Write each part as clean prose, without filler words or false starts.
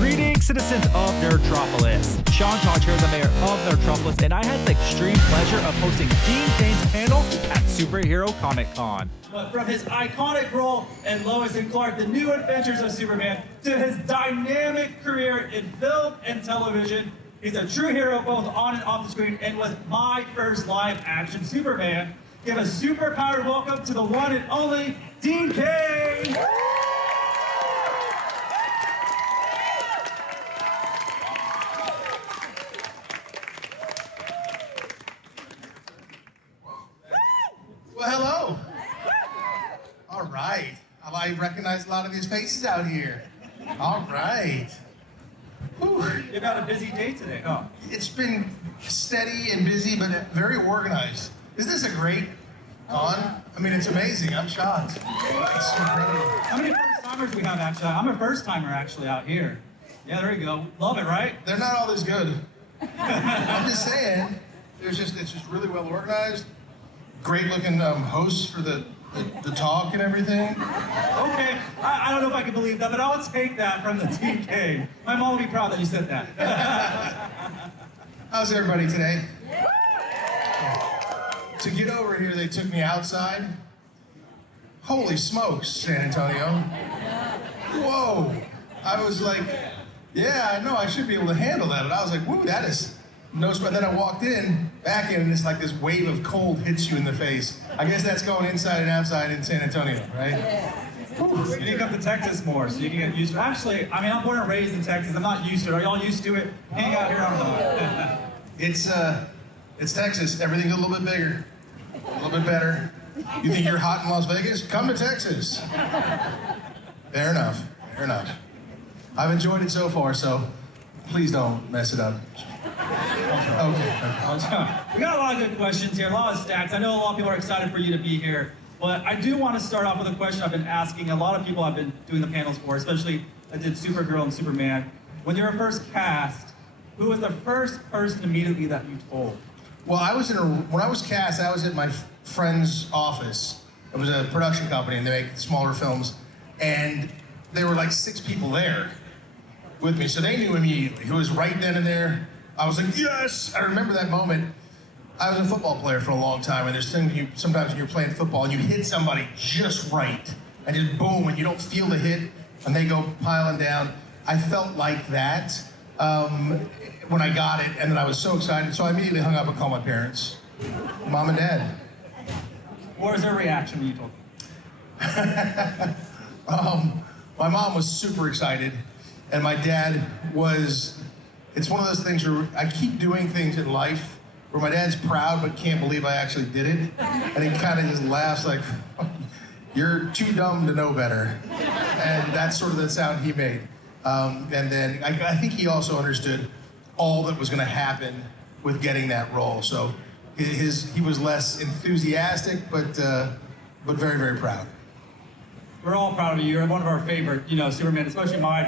Greetings, citizens of Nerdtropolis. Sean Todd here, the Mayor of Nerdtropolis, and I had the extreme pleasure of hosting Dean Cain's panel at Superhero Comic Con. But from his iconic role in Lois Clark, The New Adventures of Superman, to his dynamic career in film and television, he's a true hero both on and off the screen, and was my first live-action Superman. Give a super-powered welcome to the one and only Dean Cain! Well, hello. All right. I recognize a lot of these faces out here. All right. Whew. You've had a busy day today, huh? It's been steady and busy, but very organized. Isn't this a great con? I mean, it's amazing. I'm shocked. It's incredible. How many first-timers we have, actually? I'm a first-timer, actually, out here. Yeah, there you go. Love it, right? They're not all this good. I'm just saying, it's just really well organized. Great looking hosts for the talk and everything. Okay, I don't know if I can believe that, but I'll take that from the Dean Cain. My mom will be proud that you said that. How's everybody today? To get over here, they took me outside. Holy smokes, San Antonio. Whoa. I was like, yeah, I know I should be able to handle that, but I was like, woo, that is no sweat. Then I walked back in, and it's like this wave of cold hits you in the face. I guess that's going inside and outside in San Antonio, right? You need to come to Texas more so you can get used to it. Actually, I mean, I'm born and raised in Texas. I'm not used to it. Are y'all used to it? Hang out here, I'm not. It's Texas. Everything's a little bit bigger, a little bit better. You think you're hot in Las Vegas? Come to Texas. Fair enough. Fair enough. I've enjoyed it so far, so please don't mess it up. Okay. We got a lot of good questions here, a lot of stacks. I know a lot of people are excited for you to be here, but I do want to start off with a question I've been asking a lot of people I've been doing the panels for, especially I did Supergirl and Superman. When you were first cast, who was the first person immediately that you told? Well, when I was cast, I was at my friend's office. It was a production company, and they make smaller films, and there were like 6 people there with me, so they knew immediately. Who was right then and there. I was like, yes! I remember that moment. I was a football player for a long time, and there's things sometimes when you're playing football and you hit somebody just right, and just boom, and you don't feel the hit, and they go piling down. I felt like that when I got it, and then I was so excited, so I immediately hung up and called my parents, Mom and Dad. What was their reaction when you told them? My mom was super excited, and my dad was, it's one of those things where I keep doing things in life where my dad's proud but can't believe I actually did it, and he kind of just laughs like, you're too dumb to know better. And that's sort of the sound he made. And then I think he also understood all that was gonna happen with getting that role. So he was less enthusiastic, but very, very proud. We're all proud of you. You're one of our favorite, Superman, especially mine.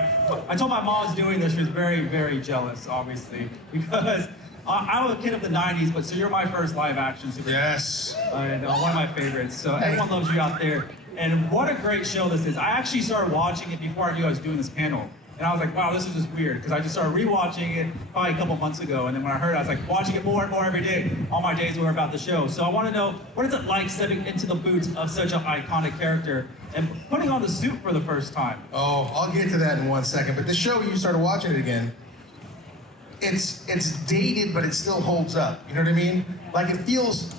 I told my mom I was doing this. She was very, very jealous, obviously, because I'm a kid of the 90s, but so you're my first live-action Superman. Yes. And one of my favorites. So everyone loves you out there. And what a great show this is. I actually started watching it before I knew I was doing this panel. And I was like, wow, this is just weird, because I just started rewatching it probably a couple months ago, and then when I heard it, I was like watching it more and more every day. All my days were about the show. So I want to know, what is it like stepping into the boots of such an iconic character and putting on the suit for the first time? Oh, I'll get to that in 1 second. But the show, you started watching it again, it's dated, but it still holds up. You know what I mean? Like, it feels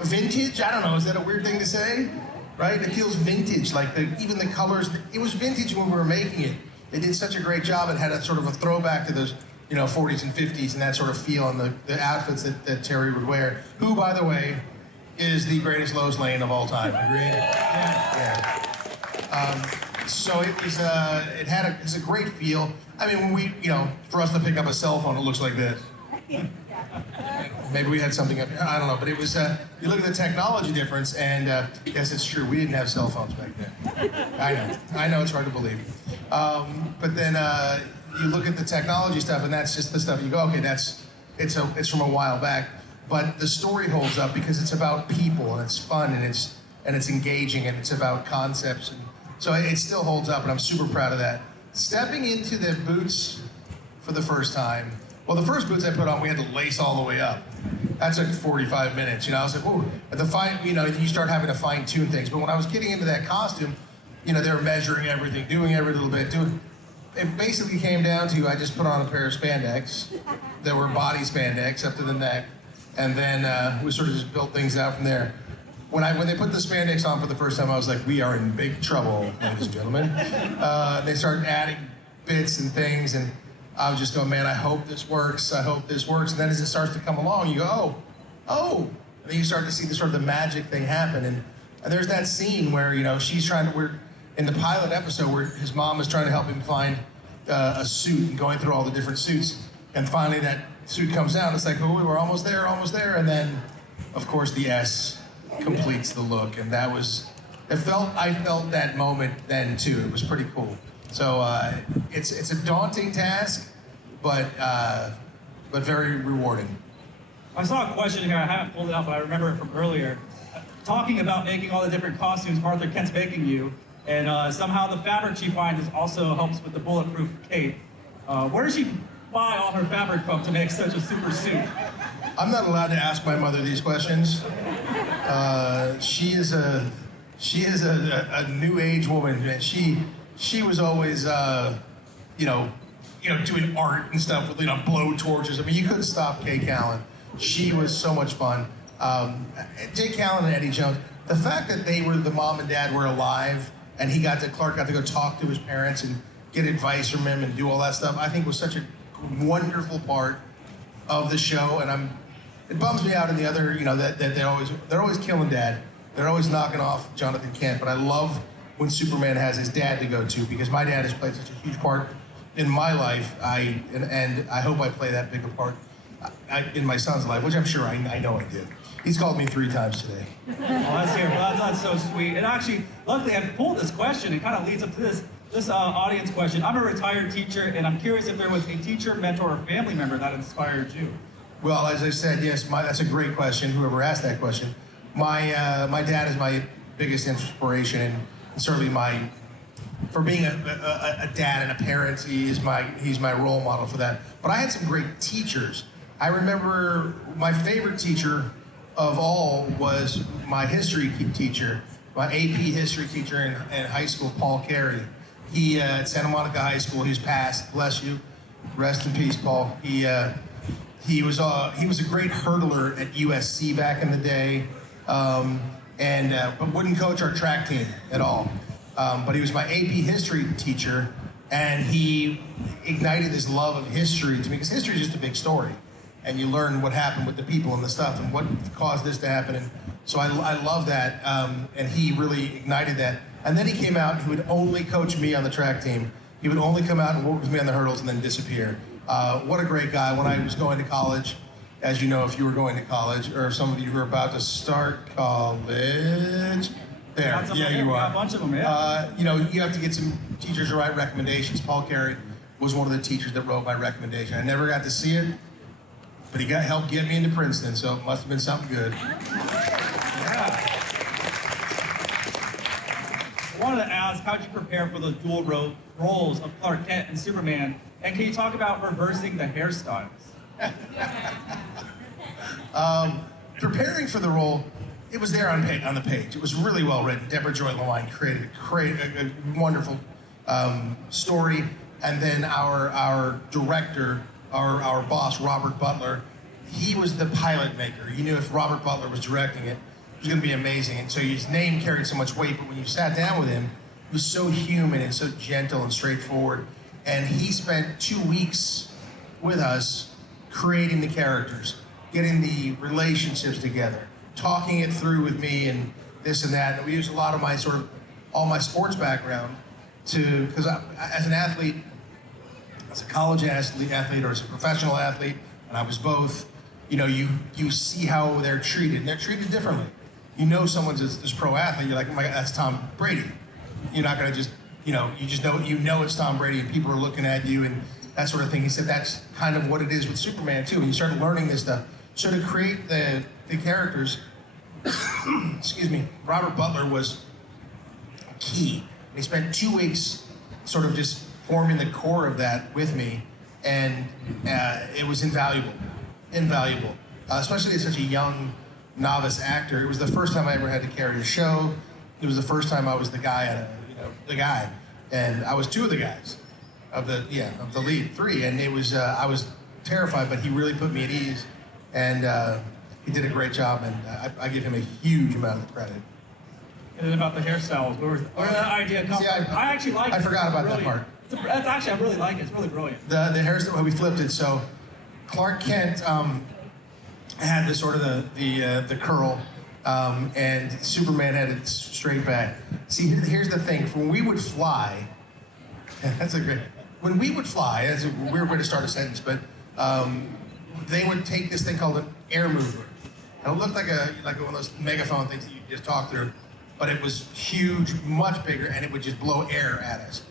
vintage. I don't know, is that a weird thing to say? Right? It feels vintage, like even the colors. It was vintage when we were making it. They did such a great job. It had a sort of a throwback to those, 40s and 50s and that sort of feel, and the outfits that Terry would wear. Who, by the way, is the greatest Lois Lane of all time. Agree? Yeah. So it was. It's a great feel. I mean, when we, for us to pick up a cell phone, it looks like this. Maybe we had something up here. I don't know, but it was. You look at the technology difference, and yes, it's true. We didn't have cell phones back then. I know, it's hard to believe. But then you look at the technology stuff, and that's just the stuff you go, okay, it's from a while back. But the story holds up because it's about people, and it's fun, and it's engaging, and it's about concepts, and so it still holds up, and I'm super proud of that. stepping into the boots for the first time. Well, the first boots I put on, we had to lace all the way up. That took 45 minutes. I was like, oh, at the you start having to fine tune things. But when I was getting into that costume, they were measuring everything, doing every little bit. It basically came down to I just put on a pair of spandex. That were body spandex up to the neck, and then we sort of just built things out from there. When they put the spandex on for the first time, I was like, we are in big trouble, ladies and gentlemen. They started adding bits and things, and I was just going, man, I hope this works. I hope this works. And then as it starts to come along, you go, oh. And then you start to see the magic thing happen. And there's that scene where, she's we're in the pilot episode where his mom is trying to help him find a suit and going through all the different suits. And finally that suit comes out. It's like, oh, we're almost there. And then, of course, the S completes the look. And I felt that moment then too. It was pretty cool. So it's a daunting task, but very rewarding. I saw a question here. I haven't pulled it up, but I remember it from earlier. Talking about making all the different costumes Martha Kent's making you, and somehow the fabric she finds also helps with the bulletproof cape. Where does she buy all her fabric from to make such a super suit? I'm not allowed to ask my mother these questions. She is a new age woman, and she was always doing art and stuff with blow torches. I mean, you couldn't stop Kay Callan. She was so much fun. Jay Callan and Eddie Jones. The fact that the mom and dad were alive, and Clark got to go talk to his parents and get advice from him and do all that stuff, I think was such a wonderful part of the show. And it bums me out in the other, that they're always killing Dad. They're always knocking off Jonathan Kent. But I love when Superman has his dad to go to, because my dad has played such a huge part in my life. And I hope I play that big a part in my son's life, which I'm sure I know I did. He's called me 3 times today. Oh, that's so sweet. And actually, luckily, I pulled this question. It kind of leads up to this audience question. I'm a retired teacher, and I'm curious if there was a teacher, mentor, or family member that inspired you. Well, as I said, yes, that's a great question. Whoever asked that question, my dad is my biggest inspiration, and certainly for being a dad and a parent, he's my role model for that. But I had some great teachers. I remember my favorite teacher of all was my history teacher, my AP history teacher in high school, Paul Carey. He at Santa Monica High School. He's passed. Bless you. Rest in peace, Paul. He was a great hurdler at USC back in the day, but wouldn't coach our track team at all. But he was my AP history teacher, and he ignited this love of history to me, because history is just a big story, and you learn what happened with the people and the stuff and what caused this to happen. And so I love that, and he really ignited that. And then he came out. He would only coach me on the track team. He would only come out and work with me on the hurdles and then disappear. What a great guy. When I was going to college, as you know, if you were going to college, or some of you who are about to start college, there, yeah, you are. A bunch of them, yeah. You have to get some teachers to write recommendations. Paul Carey was one of the teachers that wrote my recommendation. I never got to see it, but he helped get me into Princeton, so it must have been something good. Yeah. I wanted to ask, how did you prepare for the dual roles of Clark Kent and Superman? And can you talk about reversing the hairstyles? Preparing for the role, it was there on the page. It was really well written. Deborah Joy Lewine created a wonderful story. And then our director, our boss, Robert Butler, he was the pilot maker. He knew if Robert Butler was directing it, it was going to be amazing. And so his name carried so much weight, but when you sat down with him, he was so human and so gentle and straightforward. And he spent 2 weeks with us creating the characters, getting the relationships together, talking it through with me and this and that. And we used a lot of all my sports background because as an athlete, as a college athlete or as a professional athlete, and I was both, you see how they're treated, and they're treated differently. Someone's this pro athlete, you're like, oh my God, that's Tom Brady. You're not gonna just, you just know it's Tom Brady, and people are looking at you and that sort of thing. He said that's kind of what it is with Superman too, and you start learning this stuff. So to create the characters, excuse me, Robert Butler was key. He spent 2 weeks sort of just forming the core of that with me, and it was invaluable, especially as such a young novice actor. It was the first time I ever had to carry a show. It was the first time I was the guy, the guy, and I was two of the guys, of the lead three, and it was I was terrified, but he really put me at ease, and he did a great job, and I give him a huge amount of credit. And then about the hairstyles, where did that idea come from? I actually like it. I forgot about that part. That's actually, I really like it. It's really brilliant. The hairstyle, we flipped it. So Clark Kent had the sort of the curl, and Superman had it straight back. See, here's the thing. When we would fly, when we would fly, that's a weird way to start a sentence, but they would take this thing called an air mover. And it looked like one of those megaphone things that you just talk through, but it was huge, much bigger, and it would just blow air at us.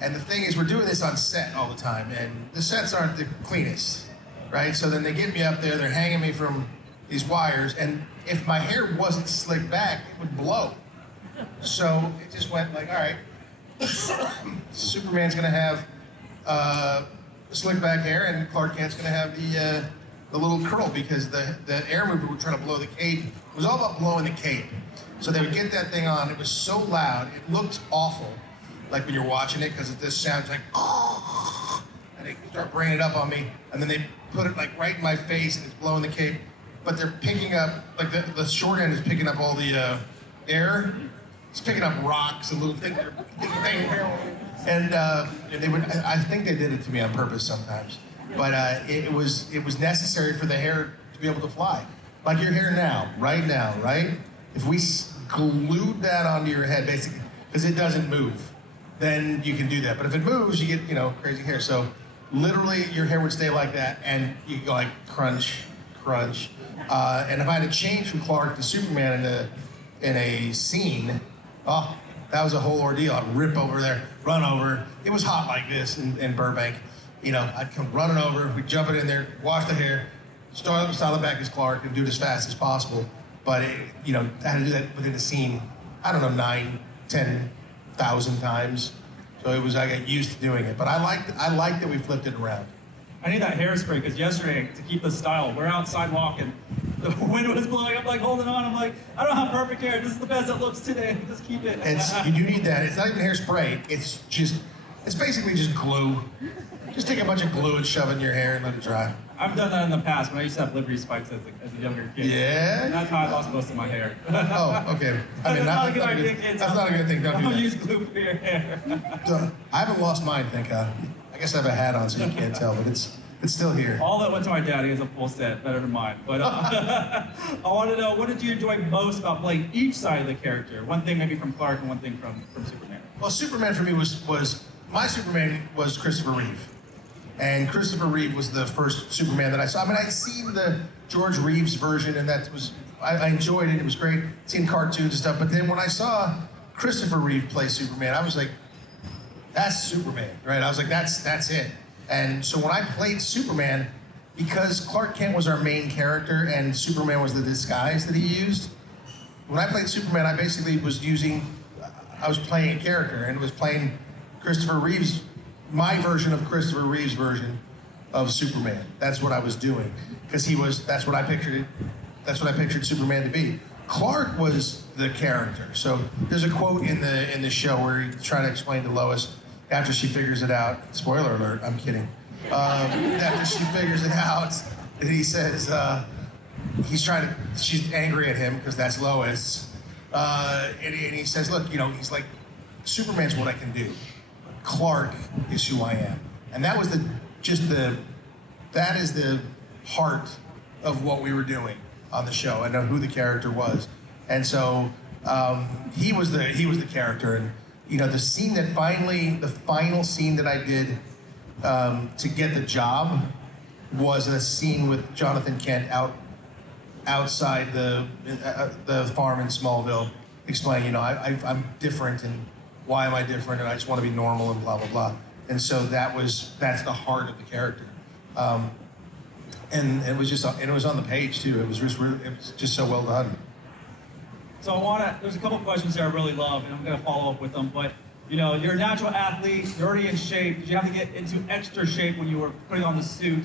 And the thing is, we're doing this on set all the time, and the sets aren't the cleanest, right? So then they get me up there, they're hanging me from these wires, and if my hair wasn't slicked back, it would blow. So it just went like, all right, Superman's gonna have slick back hair, and Clark Kent's gonna have the little curl, because the air mover would try to blow the cape. It was all about blowing the cape. So they would get that thing on. It was so loud, it looked awful, like when you're watching it, because it just sounds like, and they start bringing it up on me, and then they put it like right in my face, and it's blowing the cape. But they're picking up, like the short end is picking up all the air. It's picking up rocks and little things. And they would, I think they did it to me on purpose sometimes. But it was necessary for the hair to be able to fly. Like your hair now, right? If we glued that onto your head, basically, because it doesn't move, then you can do that. But if it moves, you get, crazy hair. So literally your hair would stay like that, and you could go like crunch, crunch. And if I had to change from Clark to Superman in a scene, that was a whole ordeal. I'd rip over there, run over. It was hot like this in Burbank. I'd come running over, we'd jump it in there, wash the hair, style it back as Clark, and do it as fast as possible. But, I had to do that within a scene, 9,000, 10,000 times. So I got used to doing it. But I liked that we flipped it around. I need that hairspray, because yesterday, to keep the style, we're outside walking. The wind was blowing. I'm like holding on. I'm like, I don't have perfect hair. This is the best it looks today. Just keep it. You do need that. It's not even hairspray. It's basically just glue. Just take a bunch of glue and shove it in your hair and let it dry. I've done that in the past when I used to have Liberty spikes as a younger kid. Yeah? And that's how I lost most of my hair. Oh, okay. That's not a good idea, kids. That's not a good thing. Don't do Don't that. use glue for your hair. I haven't lost mine, thank God. I guess I have a hat on so you can't tell, but it's still here. All that went to my dad. He has a full set, better than mine. But I want to know, what did you enjoy most about playing each side of the character? One thing maybe from Clark and one thing from Superman. Well, Superman for me my Superman was Christopher Reeve. And Christopher Reeve was the first Superman that I saw. I'd seen the George Reeves version, and I enjoyed it. It was great, seeing cartoons and stuff. But then when I saw Christopher Reeve play Superman, I was like, that's Superman, right? I was like, that's it. And so when I played Superman, because Clark Kent was our main character and Superman was the disguise that he used, when I played Superman, I basically was playing a character and was playing Christopher Reeve's, my version of Christopher Reeve's version of Superman. That's what I was doing, because that's what I pictured Superman to be. Clark was the character. So there's a quote in the show where he's trying to explain to Lois, after she figures it out, spoiler alert, I'm kidding. After she figures it out, and he says, she's angry at him because that's Lois. And he says, look, he's like, Superman's what I can do. Clark is who I am. And that was that is the heart of what we were doing on the show. I know who the character was. And so he was the character. And the scene that the final scene that I did to get the job was a scene with Jonathan Kent outside the farm in Smallville, explaining, I'm different, and why am I different, and I just want to be normal, and blah blah blah. And so that's the heart of the character, and it was on the page too. It was just so well done. So there's a couple questions there I really love, and I'm going to follow up with them. But You know, you're a natural athlete, you're already in shape. Did you have to get into extra shape when you were putting on the suit?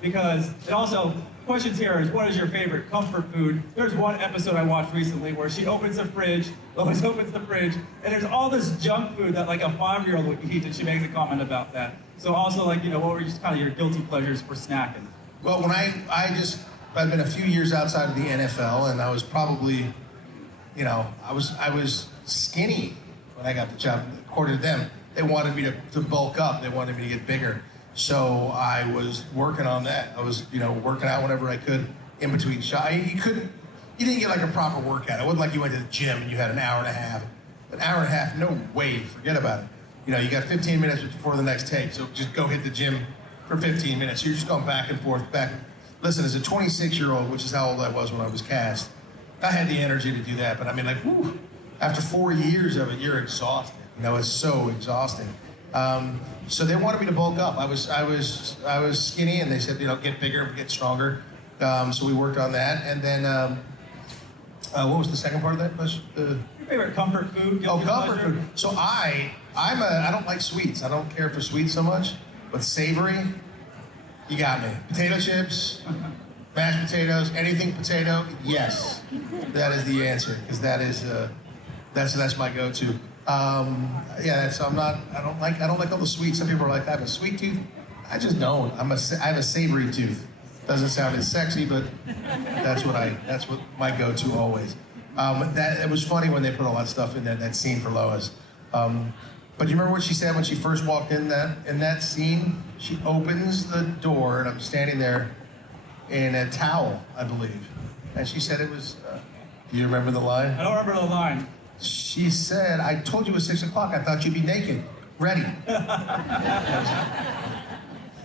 Because it also, questions here is, what is your favorite comfort food? There's one episode I watched recently where she opens the fridge, Lois opens the fridge, and there's all this junk food that like a 5-year-old would eat, and she makes a comment about that. So also, like, you know, what were just kind of your guilty pleasures for snacking? Well, when I've been a few years outside of the NFL, and I was probably, you know, I was skinny when I got the job. According to them, they wanted me to bulk up. They wanted me to get bigger. So I was working on that. I was, you know, working out whenever I could in between shots. You didn't get like a proper workout. It wasn't like you went to the gym and you had an hour and a half. An hour and a half, no way, forget about it. You know, you got 15 minutes before the next take, so just go hit the gym for 15 minutes. You're just going back and forth, back. Listen, as a 26-year-old, which is how old I was when I was cast, I had the energy to do that, but I mean, like, whew, after 4 years of it, you're exhausted. You know, it's so exhausting. So they wanted me to bulk up. I was skinny, and they said, you know, get bigger, get stronger. So we worked on that, and then what was the second part of that question? Your favorite comfort food? Oh, comfort food. So I don't like sweets. I don't care for sweets so much, but savory, you got me. Potato chips, mashed potatoes, anything potato, yes. That is the answer, because that is that's my go-to. Yeah, so I don't like all the sweets. Some people are like, I have a sweet tooth. I just don't. I have a savory tooth. Doesn't sound as sexy, but that's what my go-to always. It was funny when they put all that stuff in that scene for Lois. But you remember what she said when she first walked in that scene? She opens the door, and I'm standing there in a towel, I believe. And she said it was, do you remember the line? I don't remember the line. She said, I told you it was 6 o'clock. I thought you'd be naked, ready.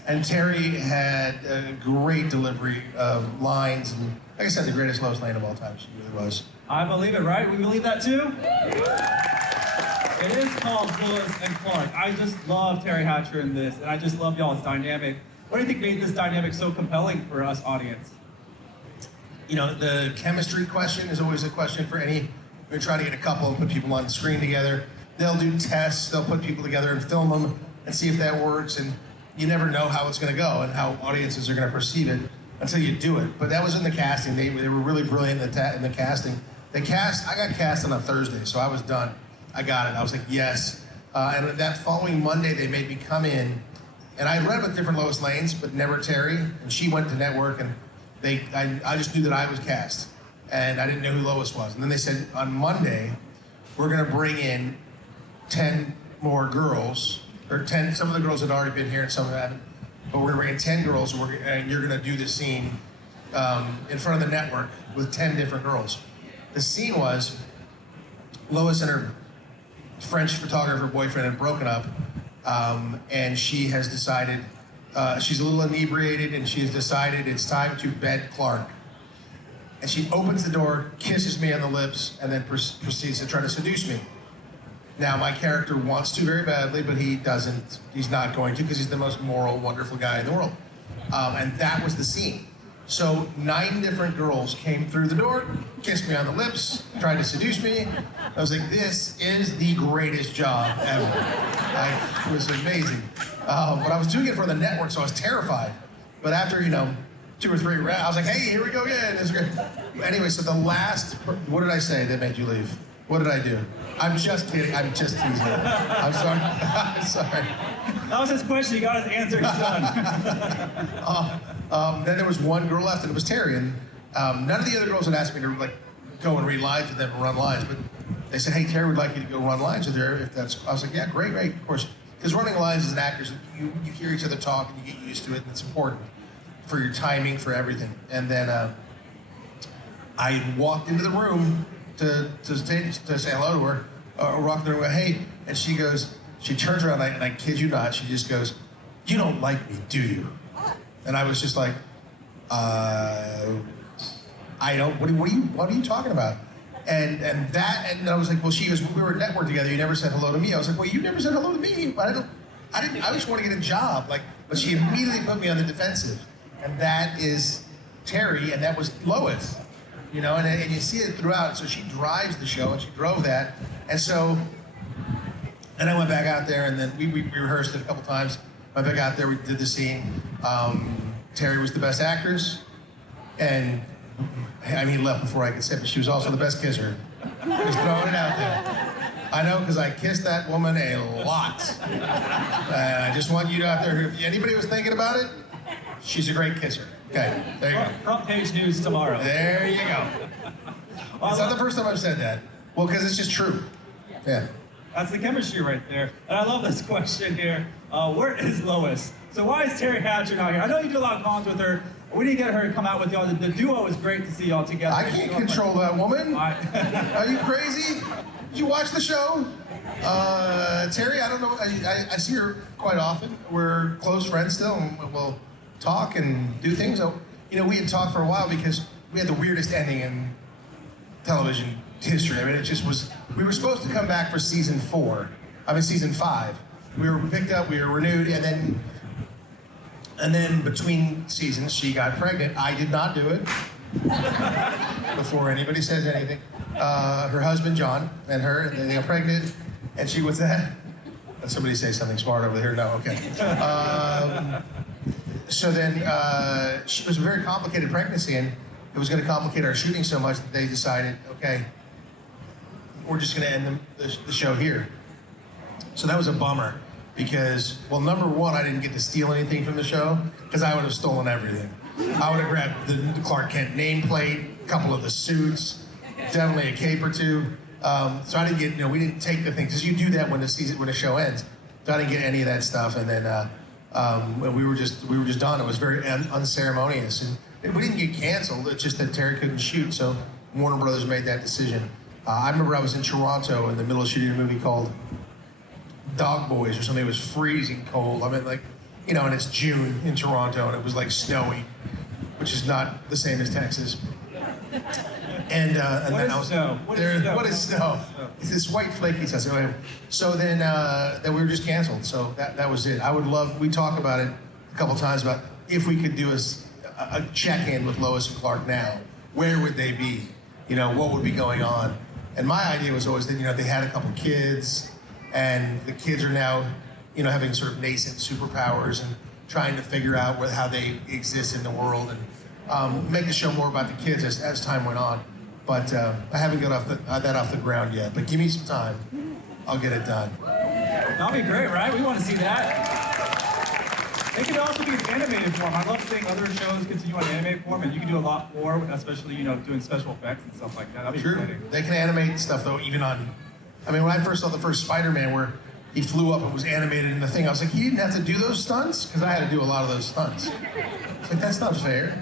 And Terry had a great delivery of lines, and like I said, the greatest Lois Lane of all time. She really was. I believe it, right? We believe that too? It is called Lois and Clark. I just love Terry Hatcher in this, and I just love y'all's dynamic. What do you think made this dynamic so compelling for us audience? You know, the chemistry question is always a question for any. We're trying to get a couple and put people on the screen together. They'll do tests, they'll put people together and film them and see if that works, and you never know how it's gonna go and how audiences are gonna perceive it until you do it. But that was in the casting. They were really brilliant in the casting. I got cast on a Thursday, so I was done. I got it, I was like, yes. And that following Monday, they made me come in, and I read with different Lois Lanes, but never Terry, and she went to network, and I just knew that I was cast. And I didn't know who Lois was. And then they said, on Monday, we're gonna bring in 10 more girls, or 10, some of the girls had already been here and some haven't, but we're gonna bring in 10 girls, and you're gonna do the scene in front of the network with 10 different girls. The scene was, Lois and her French photographer boyfriend had broken up, and she has decided, she's a little inebriated, and she has decided it's time to bed Clark. And she opens the door, kisses me on the lips, and then proceeds to try to seduce me. Now, my character wants to very badly, but he doesn't. He's not going to, because he's the most moral, wonderful guy in the world. And that was the scene. So 9 different girls came through the door, kissed me on the lips, tried to seduce me. I was like, this is the greatest job ever. It was amazing. But I was doing it for the network, so I was terrified. But after, 2 or 3 rounds, I was like, hey, here we go again. It's great. Anyway, so the last, what did I say that made you leave? What did I do? I'm just kidding. I'm just teasing. I'm sorry. I'm sorry. That was his question. He got his answer. He's done. Then there was one girl left, and it was Terry. And none of the other girls had asked me to go and read lines with them and run lines, but they said, hey, Terry would like you to go run lines with her. I was like, yeah, great, of course. Because running lines as an actor, you hear each other talk and you get used to it, and it's important for your timing, for everything. And then I walked into the room to say hello to her, or walked in the room, hey, and she turns around, and I kid you not, she just goes, you don't like me, do you? And I was just like, I don't, what are you talking about? And I was like, well, she goes, we were at network together, you never said hello to me. I was like, well, you never said hello to me, but I just want to get a job. But she immediately put me on the defensive. And that is Terry, and that was Lois, and you see it throughout. So she drives the show, and she drove that. And so And I went back out there, and then we rehearsed it a couple times. Went back out there, we did the scene. Terry was the best actress, and I mean, he left before I could say, but she was also the best kisser. Just throwing it out there. I know, because I kissed that woman a lot. I just want you out there, if anybody was thinking about it, she's a great kisser. Okay, there you go. Front page news tomorrow. There you go. It's not the first time I've said that. Well, because it's just true. Yeah. That's the chemistry right there. And I love this question here. Where is Lois? So why is Terry Hatcher not here? I know you do a lot of cons with her. We didn't get her to come out with y'all. The duo is great to see y'all together. I can't control that woman. Are you crazy? Did you watch the show? Terry, I don't know. I see her quite often. We're close friends still, and we'll talk and do things. You know, we had talked for a while because we had the weirdest ending in television history. I mean, it just was. We were supposed to come back for season 5. We were picked up, we were renewed, and then between seasons, she got pregnant. I did not do it. Before anybody says anything, her husband John and her, and then they got pregnant, and she was that. Did somebody say something smart over here? No, okay. So then it was a very complicated pregnancy, and it was going to complicate our shooting so much that they decided, okay, we're just going to end the show here. So that was a bummer because, well, number one, I didn't get to steal anything from the show because I would have stolen everything. I would have grabbed the Clark Kent nameplate, a couple of the suits, definitely a cape or two. So I didn't get, we didn't take the things, because you do that when the show ends. So I didn't get any of that stuff, and then we were just done. It was very unceremonious, and we didn't get canceled. It's just that Terry couldn't shoot, so Warner Brothers made that decision. I remember I was in Toronto in the middle of shooting a movie called Dog Boys or something. It was freezing cold. I mean, and it's June in Toronto, and it was like snowy, which is not the same as Texas. And then I was snow? What is snow? It's this white flaky stuff. So then we were just canceled. So that was it. I would love. We talk about it a couple times about if we could do a check-in with Lois and Clark now. Where would they be? What would be going on? And my idea was always that they had a couple kids, and the kids are now having sort of nascent superpowers and trying to figure out how they exist in the world, and make the show more about the kids as time went on. But I haven't got that off the ground yet. But give me some time, I'll get it done. That'll be great, right? We want to see that. It could also be an animated form. I love seeing other shows continue on animated form, and you can do a lot more, especially doing special effects and stuff like that. That'd be exciting. They can animate stuff though, even on. I mean, when I first saw the first Spider-Man, where he flew up and was animated in the thing, I was like, he didn't have to do those stunts, because I had to do a lot of those stunts. It's like, that's not fair.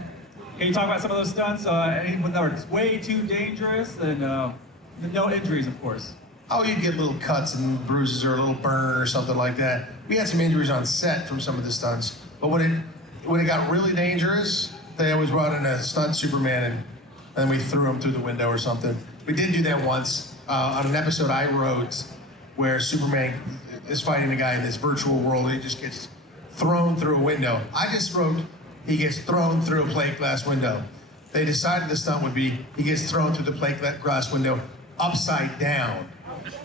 Can you talk about some of those stunts? Anyone that were way too dangerous, and no injuries, of course. Oh, you'd get little cuts and bruises or a little burn or something like that. We had some injuries on set from some of the stunts, but when it got really dangerous, they always brought in a stunt Superman, and then we threw him through the window or something. We did do that once on an episode I wrote where Superman is fighting a guy in this virtual world, and he just gets thrown through a window. I just wrote, he gets thrown through a plate glass window. They decided the stunt would be, he gets thrown through the plate glass window upside down.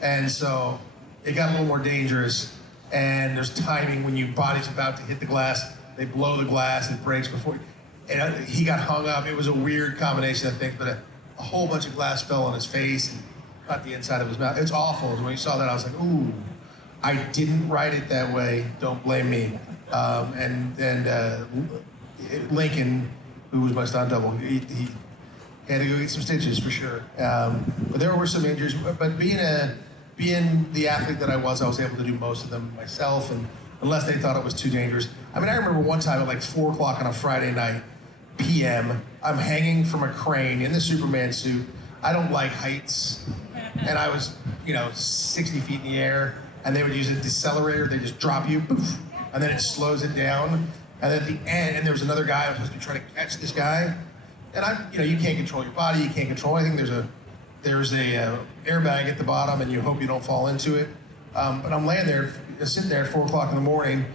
And so it got a little more dangerous, and there's timing when your body's about to hit the glass, they blow the glass, it breaks before, and he got hung up. It was a weird combination of things, but a whole bunch of glass fell on his face and cut the inside of his mouth. It's awful. When you saw that, I was like, ooh, I didn't write it that way, don't blame me. Lincoln, who was my stunt double, he had to go get some stitches for sure. But there were some injuries. But being the athlete that I was able to do most of them myself, and unless they thought it was too dangerous. I mean, I remember one time at like 4 o'clock on a Friday night, PM, I'm hanging from a crane in the Superman suit. I don't like heights. And I was, 60 feet in the air, and they would use a decelerator. They just drop you, poof, and then it slows it down. And then at the end, and there was another guy who was supposed to be trying to catch this guy. And you can't control your body, you can't control anything. There's a airbag at the bottom, and you hope you don't fall into it. But I'm laying there, sitting there at 4 o'clock in the morning,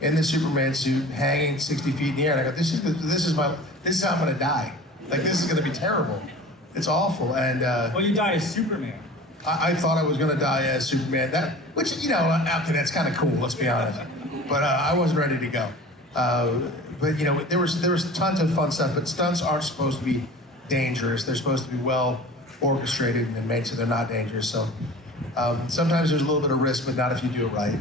in the Superman suit, hanging 60 feet in the air. And I go, this is how I'm gonna die. Like, this is gonna be terrible. It's awful. And well, you die as Superman. I thought I was gonna die as Superman. which, you know, okay, that's kind of cool, let's be honest. But I wasn't ready to go. But, you know, there was tons of fun stuff, but stunts aren't supposed to be dangerous. They're supposed to be well orchestrated and made so they're not dangerous. So sometimes there's a little bit of risk, but not if you do it right.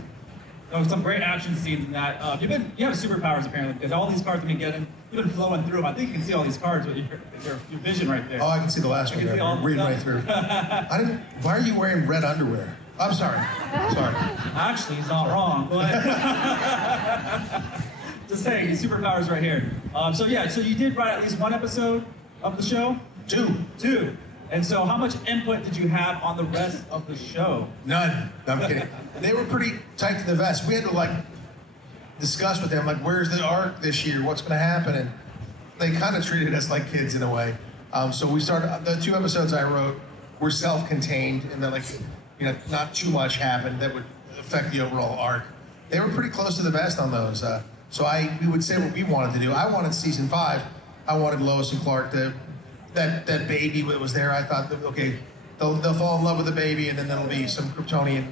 There was some great action scenes in that. You have superpowers apparently, because all these cards we've been getting, you've been flowing through them. I think you can see all these cards with your vision right there. Oh, I can see the last one there. Reading right through. Why are you wearing red underwear? I'm sorry. Actually, he's not wrong, but just saying, his superpowers right here. So you did write at least one episode of the show? Two. And so how much input did you have on the rest of the show? None. No, I'm kidding. They were pretty tight to the vest. We had to like discuss with them, like, where's the arc this year? What's going to happen? And they kind of treated us like kids in a way. So we started, the 2 episodes I wrote were self-contained, and then, like, you know, not too much happened that would affect the overall arc. They were pretty close to the vest on those. So we would say what we wanted to do. I wanted season 5. I wanted Lois and Clark to, that baby that was there. I thought, that, okay, they'll fall in love with the baby, and then there'll be some Kryptonian,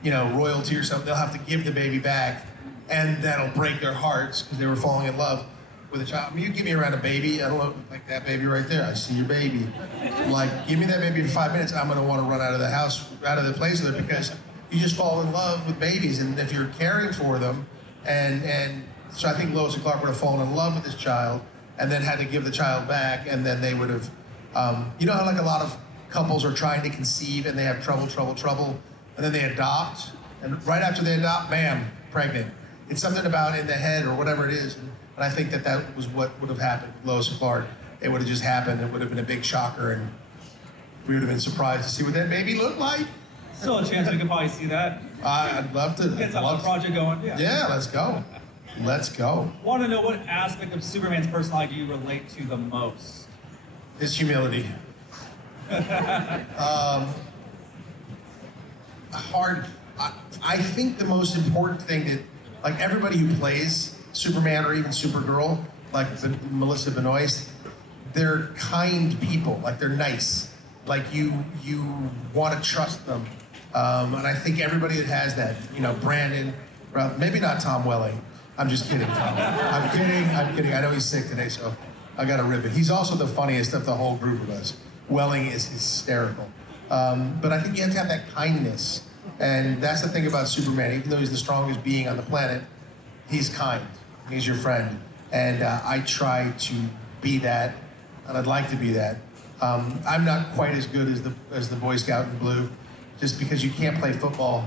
you know, royalty or something. They'll have to give the baby back, and that'll break their hearts because they were falling in love with a child. I mean, you give me around a baby, I don't know, like that baby right there. I see your baby. Like, give me that baby for 5 minutes. I'm gonna want to run out of the house, out of the place with it, because you just fall in love with babies, and if you're caring for them, and so I think Lois and Clark would have fallen in love with this child, and then had to give the child back, and then they would have, you know how like a lot of couples are trying to conceive and they have trouble, and then they adopt, and right after they adopt, bam, pregnant. It's something about in the head or whatever it is, and I think that was what would have happened with Lois and Clark. It would have just happened. It would have been a big shocker, and we would have been surprised to see what that baby looked like. Still a chance we could probably see that. I'd love to. Get the project going. Yeah, let's go. Let's go. Want to know what aspect of Superman's personality you relate to the most? His humility. Hard. I think the most important thing that, like, everybody who plays Superman or even Supergirl, like Melissa Benoist, they're kind people. Like, they're nice. Like, you want to trust them. And I think everybody that has that, you know, Brandon, maybe not Tom Welling. I'm just kidding, Tom. I'm kidding. I know he's sick today, so I got to rip it. He's also the funniest of the whole group of us. Welling is hysterical. But I think you have to have that kindness. And that's the thing about Superman. Even though he's the strongest being on the planet, he's kind. He's your friend. And I try to be that, and I'd like to be that. I'm not quite as good as the Boy Scout in blue, just because you can't play football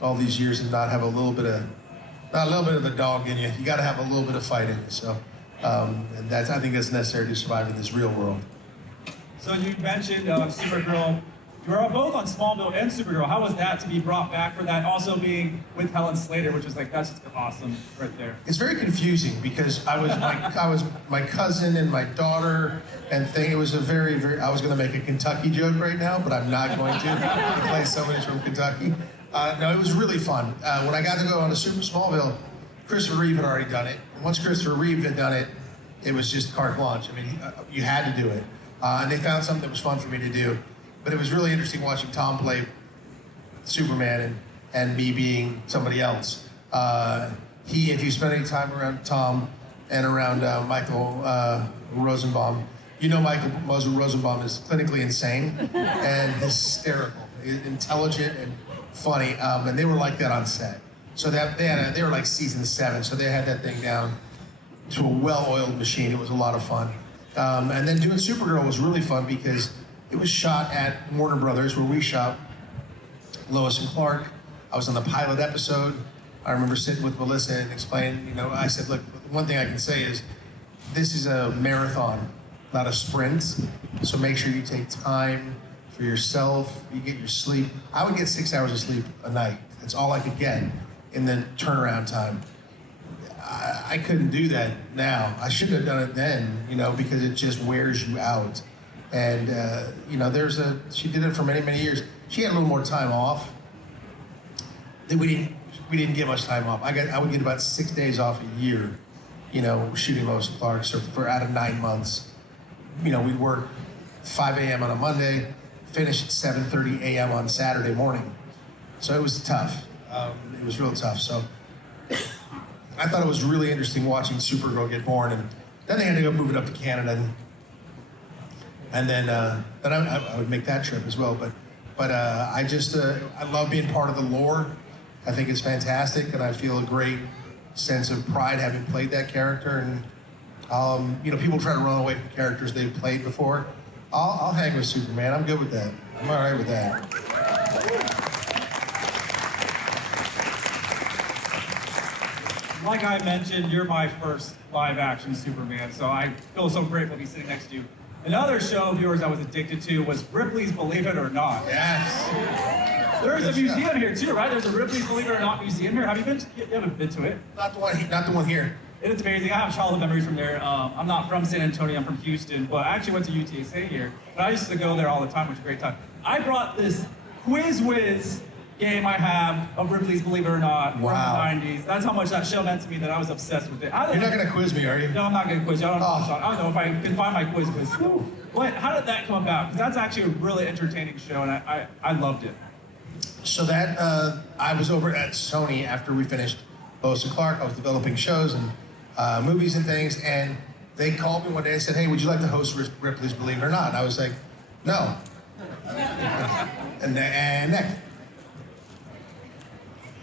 all these years and not have a little bit of a dog in you. You got to have a little bit of fight in you. So, and I think that's necessary to survive in this real world. So you mentioned Supergirl. You were both on Smallville and Supergirl. How was that to be brought back for that? Also being with Helen Slater, which was like, that's just awesome right there. It's very confusing because I was my cousin and my daughter and thing. It was a very, very. I was going to make a Kentucky joke right now, but I'm not going to. I play somebody from Kentucky. No, it was really fun. When I got to go on to Super Smallville, Christopher Reeve had already done it. Once Christopher Reeve had done it, it was just carte blanche. I mean, you had to do it. And they found something that was fun for me to do. But it was really interesting watching Tom play Superman and me being somebody else. If you spend any time around Tom and around Michael Rosenbaum, you know Michael Rosenbaum is clinically insane and hysterical, intelligent and funny, and they were like that on set. So they were like season 7, so they had that thing down to a well-oiled machine. It was a lot of fun. And then doing Supergirl was really fun because it was shot at Warner Brothers, where we shot Lois and Clark. I was on the pilot episode. I remember sitting with Melissa and explaining, you know, I said, look, one thing I can say is this is a marathon, not a sprint. So make sure you take time for yourself, you get your sleep. I would get 6 hours of sleep a night. That's all I could get in the turnaround time. I couldn't do that now. I should have done it then, you know, because it just wears you out. And, you know, she did it for many, many years. She had a little more time off. We didn't get much time off. I would get about 6 days off a year, you know, shooting Lois and Clark. So for out of 9 months, you know, we'd work 5 a.m. on a Monday, finish at 7:30 a.m. on Saturday morning. So it was tough. It was real tough. So I thought it was really interesting watching Supergirl get born, and then they had to go move it up to Canada, and then I would make that trip as well. But I just I love being part of the lore. I think it's fantastic, and I feel a great sense of pride having played that character. And you know, people try to run away from characters they've played before. I'll hang with Superman. I'm good with that. I'm all right with that. Like I mentioned, you're my first live-action Superman, so I feel so grateful to be sitting next to you. Another show of yours I was addicted to was Ripley's Believe It or Not. Yes. There's a museum here too, right? There's a Ripley's Believe It or Not museum here. Have you been? You haven't been to it? Not the one here. It's amazing. I have childhood memories from there. I'm not from San Antonio. I'm from Houston, but I actually went to UTSA here. But I used to go there all the time, which was a great time. I brought this Quiz Whiz game I have of Ripley's Believe It or Not Wow. from the 90s. That's how much that show meant to me that I was obsessed with it. You're not gonna quiz me, are you? No, I'm not going to quiz you. I don't know. Oh. I don't know if I can find my Quiz Whiz. But how did that come about? Because that's actually a really entertaining show, and I loved it. So that I was over at Sony after we finished Lois Clark. I was developing shows and movies and things, and they called me one day and said, "Hey, would you like to host Ripley's Believe It or Not?" And I was like, "No." and next.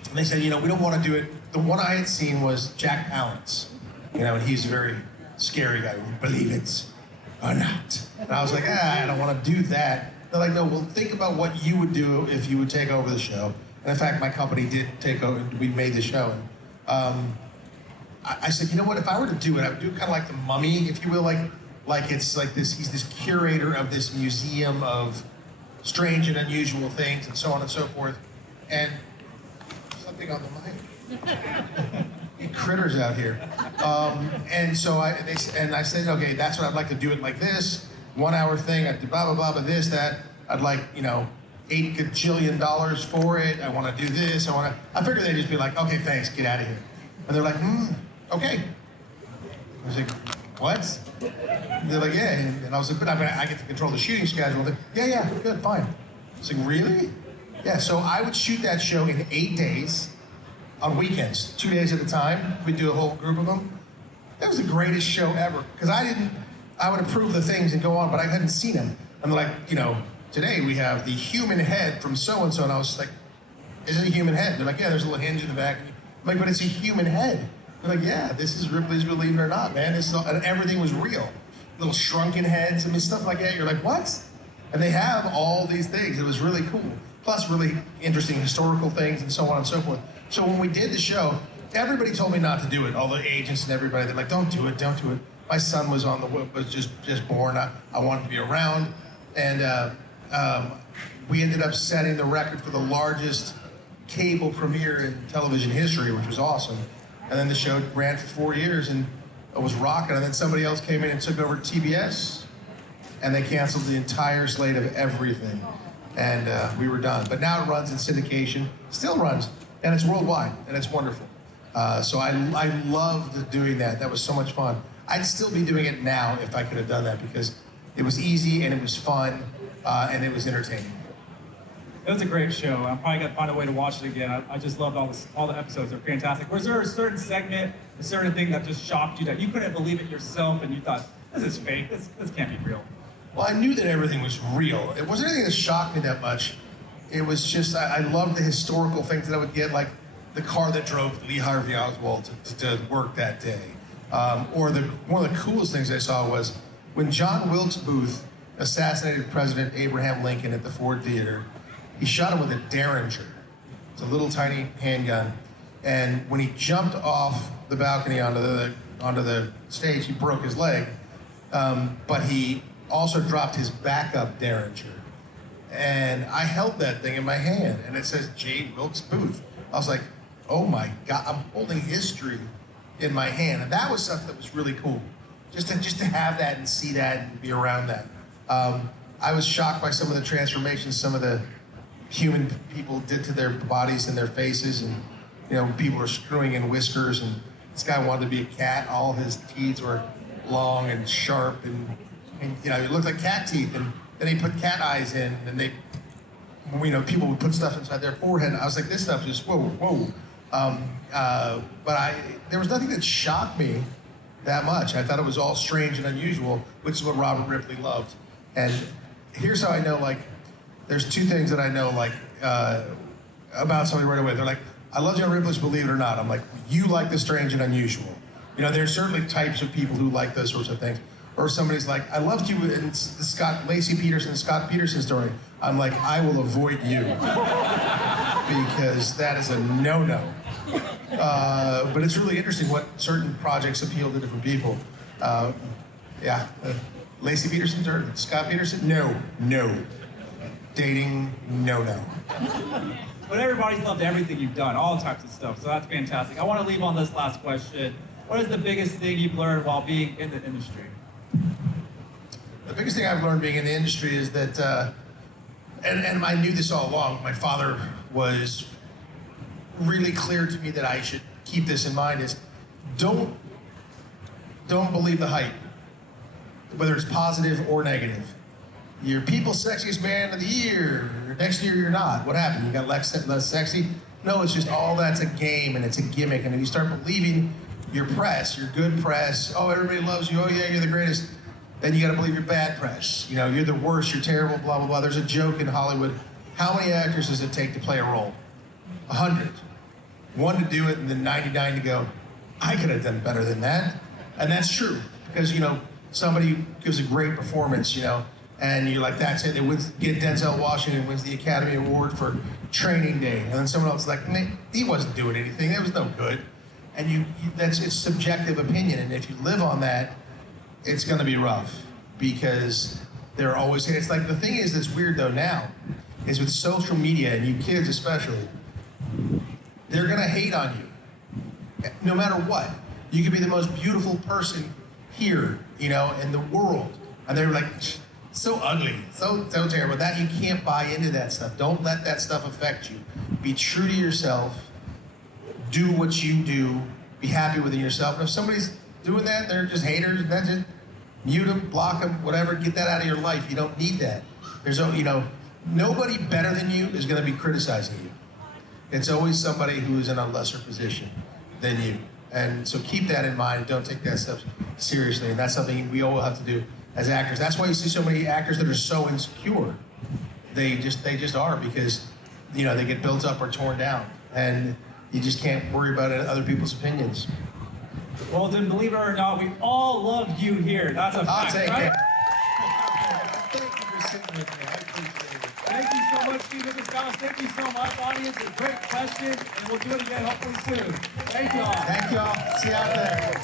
And they said, "You know, we don't want to do it." The one I had seen was Jack Palance, you know, and he's a very scary guy. Believe it or not. And I was like, I don't want to do that. They're like, no, well, think about what you would do if you would take over the show. And in fact, my company did take over. We made the show. And I said, you know what? If I were to do it, I would do kind of like the Mummy, if you will, like it's like this. He's this curator of this museum of strange and unusual things, and so on and so forth. And something on the mic. Critters out here. And so I said, okay, that's what I'd like to do it like this. 1 hour thing, I'd do blah, blah, blah, but this, that. I'd like, you know, $8 gajillion for it. I want to do this. I figured they'd just be like, okay, thanks, get out of here. And they're like, okay. I was like, what? And they're like, yeah. And I was like, but I get to control the shooting schedule. Yeah, good, fine. I was like, really? Yeah, so I would shoot that show in 8 days. On weekends, 2 days at a time. We'd do a whole group of them. That was the greatest show ever. Because I would approve the things and go on, but I hadn't seen them. And they're like, you know, today we have the human head from so-and-so. And I was just like, is it a human head? They're like, yeah, there's a little hinge in the back. I'm like, but it's a human head. They're like, yeah, this is Ripley's Believe It or Not, man. And everything was real. Little shrunken heads, I mean, stuff like that. You're like, what? And they have all these things. It was really cool. Plus really interesting historical things and so on and so forth. So when we did the show, everybody told me not to do it. All the agents and everybody, they're like, don't do it. My son was just born. I wanted to be around. And we ended up setting the record for the largest cable premiere in television history, which was awesome. And then the show ran for 4 years and it was rocking. And then somebody else came in and took over TBS and they canceled the entire slate of everything. And we were done. But now it runs in syndication, still runs. And it's worldwide, and it's wonderful. So I loved doing that. That was so much fun. I'd still be doing it now if I could have done that because it was easy and it was fun and it was entertaining. It was a great show. I'm probably gonna find a way to watch it again. I just loved all the episodes. They're fantastic. Was there a certain segment, a certain thing that just shocked you that you couldn't believe it yourself and you thought, this is fake, this can't be real? Well, I knew that everything was real. It wasn't anything that shocked me that much. It was just, I loved the historical things that I would get, like the car that drove Lee Harvey Oswald to work that day. Or one of the coolest things I saw was when John Wilkes Booth assassinated President Abraham Lincoln at the Ford Theater, he shot him with a Derringer. It's a little tiny handgun. And when he jumped off the balcony onto the stage, he broke his leg. But he also dropped his backup Derringer. And I held that thing in my hand, and it says J. Wilkes Booth. I was like, oh my God, I'm holding history in my hand. And that was something that was really cool. Just to have that and see that and be around that. I was shocked by some of the transformations some of the human people did to their bodies and their faces. And, you know, people were screwing in whiskers, and this guy wanted to be a cat. All his teeth were long and sharp, and you know, it looked like cat teeth. And then he put cat eyes in, and they people would put stuff inside their forehead. I was like, this stuff just, whoa. But there was nothing that shocked me that much. I thought it was all strange and unusual, which is what Robert Ripley loved. And here's how I know, like, there's two things that I know, like, about somebody right away. They're like, I love John Ripley's Believe It or Not. I'm like, you like the strange and unusual. There's certainly types of people who like those sorts of things. Or somebody's like, I loved you in the Scott Peterson story. I'm like, I will avoid you because that is a no-no. But it's really interesting what certain projects appeal to different people. Lacey Peterson or Scott Peterson? No. Dating? No. But everybody's loved everything you've done, all types of stuff, so that's fantastic. I want to leave on this last question. What is the biggest thing you've learned while being in the industry? The biggest thing I've learned being in the industry is that, and I knew this all along, my father was really clear to me that I should keep this in mind, is don't believe the hype, whether it's positive or negative. You're People's Sexiest Man of the Year. Next year, you're not. What happened? You got less sexy? No, it's just all that's a game and it's a gimmick. And if you start believing your press, your good press, oh, everybody loves you, oh yeah, you're the greatest, then you got to believe your bad press. You're the worst, you're terrible, blah, blah, blah. There's a joke in Hollywood. How many actors does it take to play a role? 100. One to do it and then 99 to go, I could have done better than that. And that's true because, somebody gives a great performance, and you're like, that's it. They get Denzel Washington wins the Academy Award for Training Day, and then someone else is like, he wasn't doing anything. That was no good. And it's subjective opinion, and if you live on that, it's going to be rough because they're always. It's like the thing is that's weird though now is with social media and you kids especially, they're going to hate on you, no matter what. You could be the most beautiful person here, in the world, and they're like, so ugly, so terrible. That you can't buy into that stuff. Don't let that stuff affect you. Be true to yourself. Do what you do. Be happy within yourself. And if somebody's doing that, they're just haters. That's just mute them, block them, whatever. Get that out of your life. You don't need that. There's nobody better than you is going to be criticizing you. It's always somebody who is in a lesser position than you. And so keep that in mind. Don't take that stuff seriously. And that's something we all have to do as actors. That's why you see so many actors that are so insecure. They just are because, they get built up or torn down. And you just can't worry about other people's opinions. Well, then, believe it or not, we all love you here. That's a fact, right? Thank you for sitting with me. I appreciate it. Thank you so much, Steve Gonzalez. Thank you so much, audience. A great question, and we'll do it again hopefully soon. Thank you all. Thank you all. See you out there.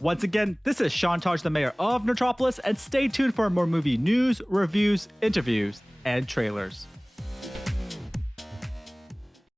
Once again, this is Sean Taj, the mayor of Nerdtropolis, and stay tuned for more movie news, reviews, interviews, and trailers.